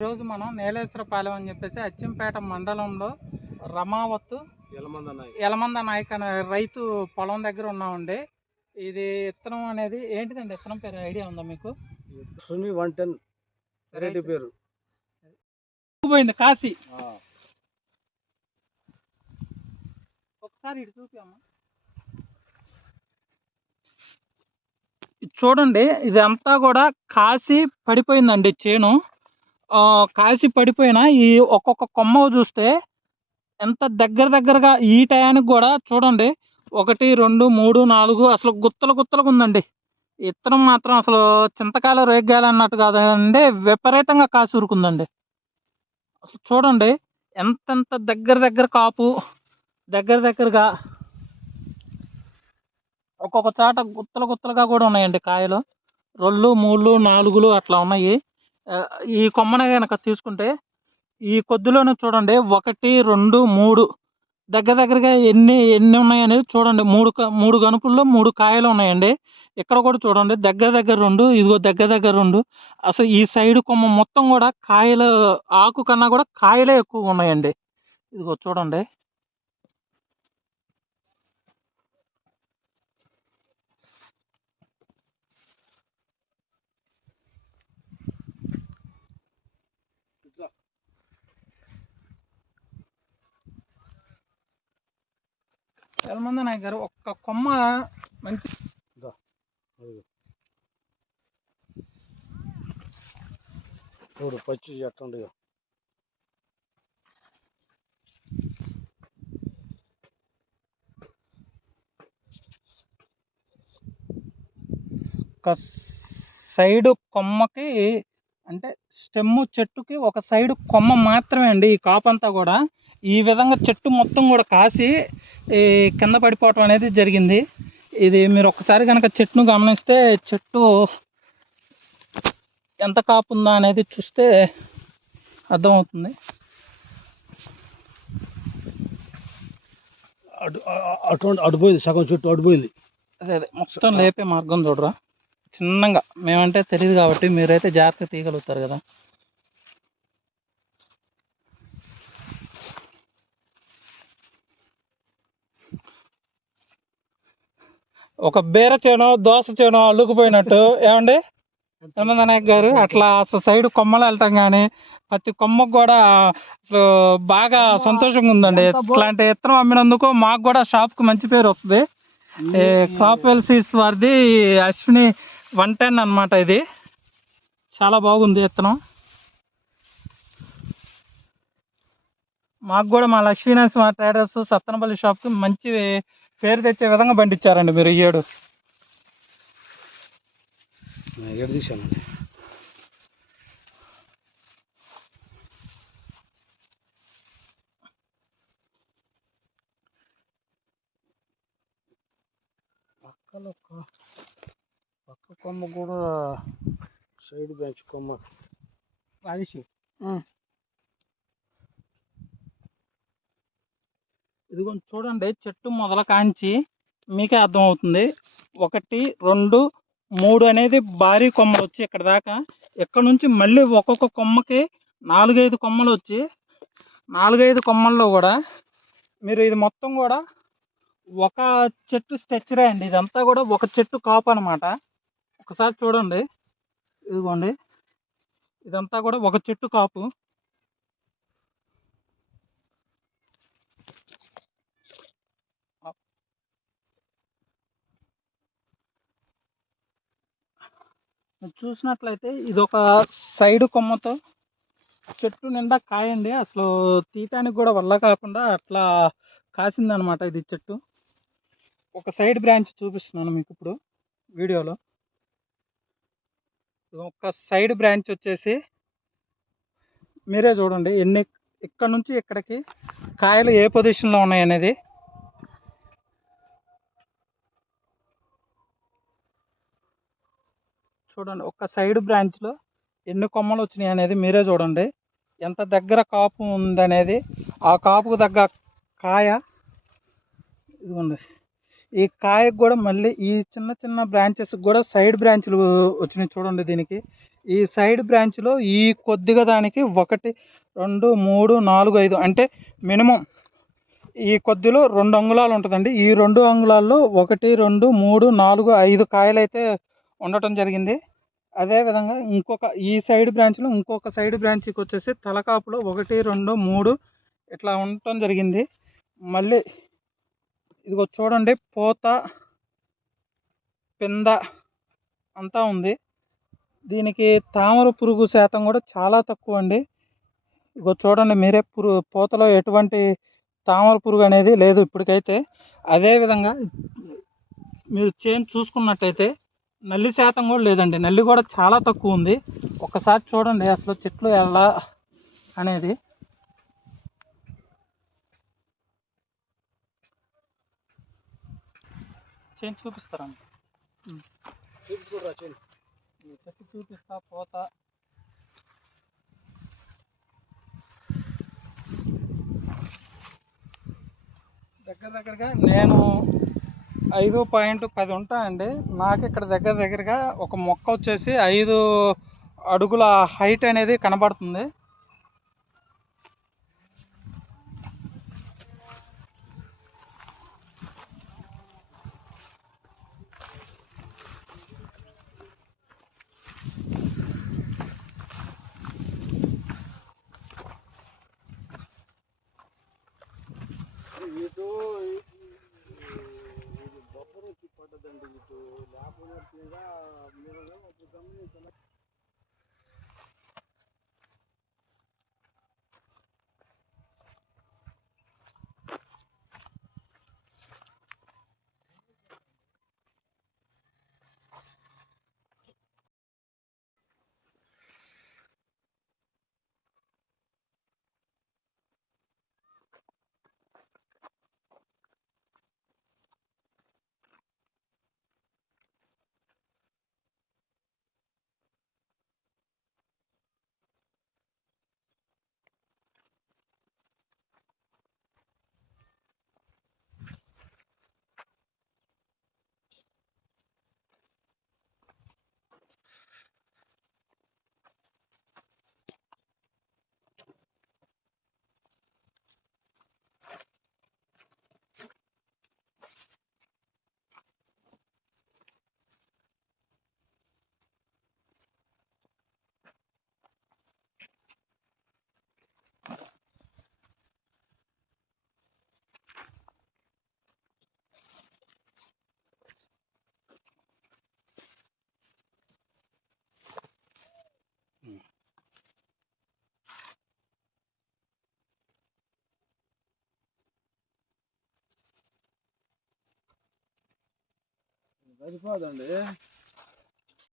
ఈరోజు మనం నీలేశ్వరపాలెం అని చెప్పేసి అచ్చంపేట మండలంలో రమావత్తు యలమంద నాయక్ అనే రైతు పొలం దగ్గర ఉన్నామండి. ఇది విత్తనం అనేది ఏంటిదండి? విత్తనం పేరు ఐడియా ఉందా మీకు? సుని 110 వెరైటీ పేరు. పోయింది కాశీ. ఒకసారి ఇటు చూపాము. చూడండి, ఇదంతా కూడా కాశీ పడిపోయిందండి చేను. కాశీ పడిపోయిన ఈ ఒక్కొక్క కొమ్మ చూస్తే ఎంత దగ్గరగా ఈ టయానికి కూడా చూడండి 1 2 3 4 అసలు గుత్తలుగా ఉందండి. ఇత్తనం మాత్రం అసలు చింతకాయలు రేగ్గాయలు అన్నట్టు కాదండి, విపరీతంగా కాసి ఉరుకుందండి. అసలు చూడండి ఎంతెంత దగ్గర కాపు దగ్గరగా ఒక్కొక్క చాట గుత్తలుగా కూడా ఉన్నాయండి కాయలు. 2 3 4 అట్లా ఉన్నాయి. ఈ కొమ్మన కనుక తీసుకుంటే ఈ కొద్దిలోనే చూడండి 1 2 3 దగ్గరగా ఎన్ని ఉన్నాయి అనేది చూడండి. 3 గనుపుల్లో 3 కాయలు ఉన్నాయండి. ఇక్కడ కూడా చూడండి దగ్గర 2, ఇదిగో దగ్గర 2. అసలు ఈ సైడ్ కొమ్మ మొత్తం కూడా కాయలు, ఆకు కన్నా కూడా కాయలే ఎక్కువ ఉన్నాయండి. ఇదిగో చూడండి. యలమంద నాయక్ గారు ఒక్క కొమ్మ మంచి చూడు పచ్చి ఎట్టుండో. ఒక సైడు కొమ్మకి అంటే స్టెమ్ చెట్టుకి ఒక సైడు కొమ్మ మాత్రమే అండి ఈ కాపంతా కూడా. ఈ విధంగా చెట్టు మొత్తం కూడా కాసి కింద పడిపోవటం అనేది జరిగింది. ఇది మీరు ఒకసారి కనుక చెట్టును గమనిస్తే చెట్టు ఎంత కాపు ఉందా అనేది చూస్తే అర్థమవుతుంది. అడిపోయింది, సగం చెట్టు అడిపోయింది. అదే మొత్తం లేపే మార్గం చూడరా. చిన్నగా మేమంటే తెలియదు కాబట్టి మీరైతే జాగ్రత్తగా తీయగలుగుతారు కదా. ఒక బీర చేను దోస చేను అల్లుకుపోయినట్టు ఏమండి యలమంద నాయక్ గారు? అట్లా అసలు సైడ్ కొమ్మలు వెళ్ళటం కానీ ప్రతి కొమ్మకు కూడా అసలు బాగా సంతోషంగా ఉందండి. ఇట్లాంటి విత్తనం అమ్మినందుకు మాకు కూడా షాప్కి మంచి పేరు వస్తుంది. క్రాప్ వెల్ సీడ్స్ వారిది అశ్విని 110 అన్నమాట. ఇది చాలా బాగుంది విత్తనం. మాకు కూడా మా లక్ష్మీనరసింహ ట్రేడర్స్ సత్తనపల్లి షాప్కి మంచి పేరు తెచ్చే విధంగా పండించారండి మీరు ఈ ఏడు. తీసానండి. పక్క కొమ్మ కూడా సైడ్ బ్రాంచ్ కొమ్మ రాజేష్ ఇదిగో చూడండి, చెట్టు మొదల కాంచి మీకే అర్థమవుతుంది. 1 2 3 అనేది భారీ కొమ్మలు వచ్చి ఇక్కడ దాకా. ఇక్కడ నుంచి మళ్ళీ ఒక్కొక్క కొమ్మకి 4 5 కొమ్మలు వచ్చి 4 5 కొమ్మల్లో కూడా మీరు ఇది మొత్తం కూడా ఒక చెట్టు స్ట్రక్చరే అండి. ఇదంతా కూడా ఒక చెట్టు కాపు అనమాట. ఒకసారి చూడండి, ఇదిగోండి ఇదంతా కూడా ఒక చెట్టు కాపు. చూసినట్లయితే ఇది ఒక సైడ్ కొమ్మతో చెట్టు నిండా కాయండి. అసలు తీయటానికి కూడా వల్ల కాకుండా అట్లా కాసిందనమాట ఇది చెట్టు. ఒక సైడ్ బ్రాంచ్ చూపిస్తున్నాను మీకు ఇప్పుడు వీడియోలో. ఒక సైడ్ బ్రాంచ్ వచ్చేసి మీరే చూడండి ఎన్ని ఇక్కడ నుంచి ఇక్కడికి కాయలు ఏ పొజిషన్లో ఉన్నాయి అనేది. చూడండి ఒక సైడ్ బ్రాంచ్లో ఎన్ని కొమ్మలు వచ్చినాయి అనేది మీరే చూడండి. ఎంత దగ్గర కాపు ఉందనేది, ఆ కాపుకు తగ్గ కాయ ఇదిగోండి. ఈ కాయకు కూడా మళ్ళీ ఈ చిన్న బ్రాంచెస్ కూడా సైడ్ బ్రాంచ్లు వచ్చినాయి చూడండి. దీనికి ఈ సైడ్ బ్రాంచ్లో ఈ కొద్దిగా దానికి 1 2 3 4 5 అంటే మినిమం ఈ కొద్దిలో 2 అంగుళాలు ఉంటుందండి. ఈ 2 అంగుళాల్లో 1 2 3 4 5 కాయలు అయితే ఉండటం జరిగింది. అదేవిధంగా ఈ సైడ్ బ్రాంచ్లో ఇంకొక సైడ్ బ్రాంచ్కి వచ్చేసి తలకాపులో 1 2 3 ఇట్లా ఉండటం జరిగింది. మళ్ళీ ఇదిగో చూడండి, పూత పింద అంతా ఉంది. దీనికి తామర పురుగు శాతం కూడా చాలా తక్కువ అండి. ఇగో చూడండి మీరే, పూతలో ఎటువంటి తామర పురుగు అనేది లేదు ఇప్పటికైతే. అదేవిధంగా మీరు చేను చూసుకున్నట్టయితే నల్లి శాతం కూడా లేదండి. నల్లి కూడా చాలా తక్కువ ఉంది. ఒకసారి చూడండి అసలు చెట్లు ఎలా అనేది. చేను చూపిస్తారండి, చెట్టు చూపిస్తా. పూత దగ్గరగా నేను 5.10 ఉంటాయండి. నాకు ఇక్కడ దగ్గరగా ఒక మొక్క వచ్చేసి 5 అడుగుల హైట్ అనేది కనబడుతుంది. ఇటు బొబ్బరు వచ్చి పడ్డదండి. ఇటు లేకపోయినట్టుగా మీరు అప్పుడు గమనించాలి. సరిపోదండి.